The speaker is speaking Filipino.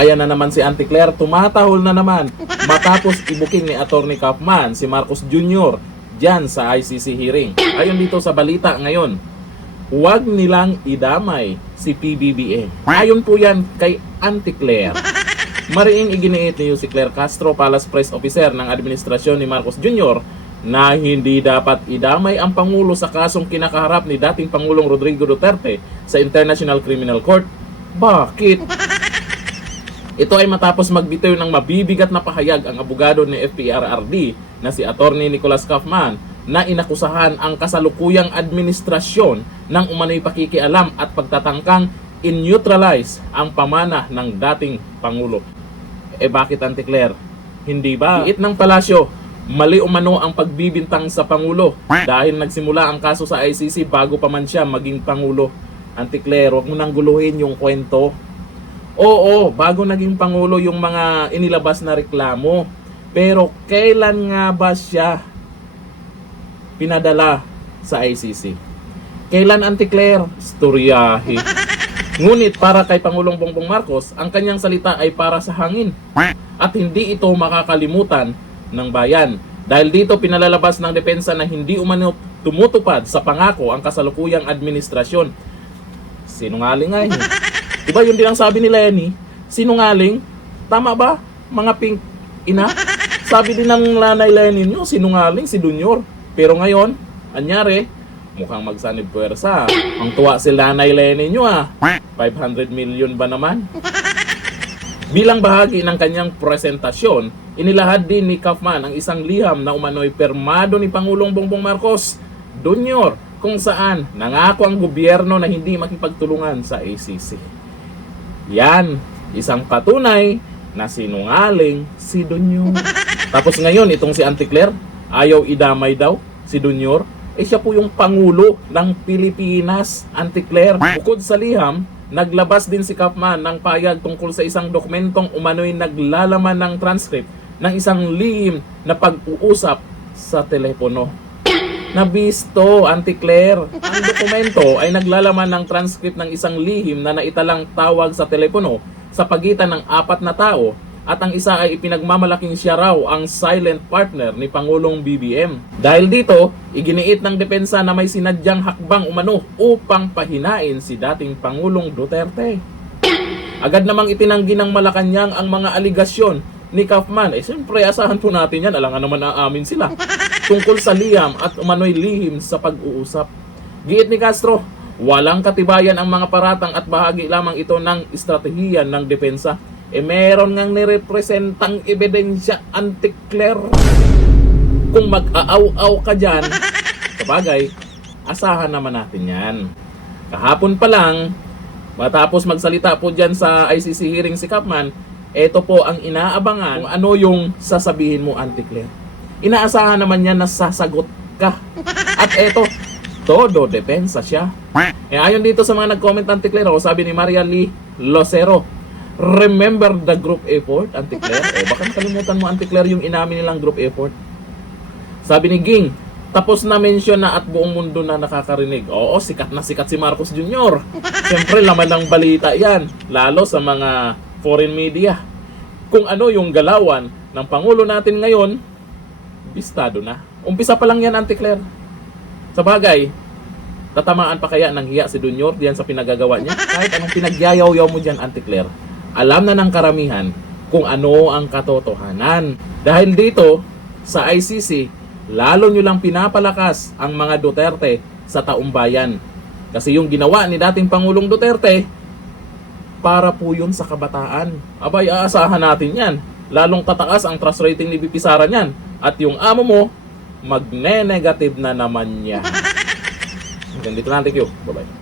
Ayan na naman si Auntie Claire, tumatahol na naman matapos ibuking ni Attorney Kaufman si Marcos Jr. dyan sa ICC hearing. Ayon dito sa balita ngayon, huwag nilang idamay si PBBM. Ayon po yan kay Auntie Claire. Mariing iginiit ni si Claire Castro, Palace Press Officer ng administrasyon ni Marcos Jr. na hindi dapat idamay ang Pangulo sa kasong kinakaharap ni dating Pangulong Rodrigo Duterte sa International Criminal Court. Bakit? Ito ay matapos magbitaw ng mabibigat na pahayag ang abogado ni FPRRD na si Attorney Nicholas Kaufman na inakusahan ang kasalukuyang administrasyon ng umano'y pakikialam at pagtatangkang in-neutralize ang pamana ng dating Pangulo. Bakit, Auntie Claire? Hindi ba? Giit ng palasyo, mali umano ang pagbibintang sa Pangulo dahil nagsimula ang kaso sa ICC bago pa man siya maging Pangulo. Auntie Claire, huwag mo nang guluhin yung kwento. Oo, bago naging Pangulo yung mga inilabas na reklamo. Pero kailan nga ba siya pinadala sa ICC? Kailan, Auntie Claire? Storyahe. Ngunit para kay Pangulong Bongbong Marcos, ang kanyang salita ay para sa hangin. At hindi ito makakalimutan ng bayan. Dahil dito pinalalabas ng depensa na hindi umano tumutupad sa pangako ang kasalukuyang administrasyon. Sinungaling nga yun. Diba yun din ang sabi ni Lenny? Sinungaling? Tama ba, mga pink ina? Sabi din ng nanay Lenny nyo, sinungaling si Junior. Pero ngayon, anyari, mukhang magsanib puwersa. Ang tuwa si nanay Lenny nyo 500 million ba naman? Bilang bahagi ng kanyang presentasyon, inilahad din ni Kaufman ang isang liham na umano'y permado ni Pangulong Bongbong Marcos Jr. kung saan nangako ang gobyerno na hindi makipagtulungan sa ACC. Yan, isang patunay na sinungaling si Junior. Tapos ngayon, itong si Auntie Claire, ayaw idamay daw si Junior. Siya po yung Pangulo ng Pilipinas, Auntie Claire. Bukod sa liham, naglabas din si Kaufman ng payag tungkol sa isang dokumentong umano'y naglalaman ng transcript ng isang lihim na pag-uusap sa telepono. Nabisto, Auntie Claire. Ang dokumento ay naglalaman ng transcript ng isang lihim na naitalang tawag sa telepono sa pagitan ng 4 na tao at ang isa ay ipinagmamalaking siya raw ang silent partner ni Pangulong BBM. Dahil dito, iginiit ng depensa na may sinadyang hakbang umano upang pahinain si dating Pangulong Duterte. Agad namang itinanggi ng Malacanang ang mga aligasyon ni Kaufman. Siyempre, asahan po natin yan, alangan naman aamin sila. Tungkol sa liham at umano'y lihim sa pag-uusap. Giit ni Castro, walang katibayan ang mga paratang at bahagi lamang ito ng estratehiya ng depensa. Meron ngang nirepresentang ebidensya, Auntie Claire. Kung mag-aaw-aw ka dyan, sabagay, asahan naman natin yan. Kahapon pa lang, matapos magsalita po dyan sa ICC hearing si Kaufman, ito po ang inaabangan kung ano yung sasabihin mo, Auntie Claire. Inaasahan naman niya na sasagot ka. At eto, todo depensa siya. Ayon dito sa mga nag-comment, Auntie Claire, sabi ni Maria Lee Locero, remember the group effort, Auntie Claire? Baka nakalimutan mo, Auntie Claire, yung inamin nilang group effort. Sabi ni Ging, tapos na mention na at buong mundo na nakakarinig. Oo, sikat na sikat si Marcos Jr. Siyempre, laman ng balita yan, lalo sa mga foreign media. Kung ano yung galawan ng Pangulo natin ngayon, bistado na. Umpisa pa lang yan, Auntie Claire. Sa bagay, tatamaan pa kaya ng hiya si Junior diyan sa pinagagawa niya? Kahit anong pinagyayaw-yaw mo dyan, Auntie Claire, alam na ng karamihan kung ano ang katotohanan. Dahil dito, sa ICC, lalo nyo lang pinapalakas ang mga Duterte sa taumbayan. Kasi yung ginawa ni dating Pangulong Duterte, para po yun sa kabataan. Abay, aasahan natin yan. Lalong tataas ang trust rating ni BP Sara niyan. At yung amo mo, magne-negative na naman niya. Hanggang dito lang, thank you. Bye-bye.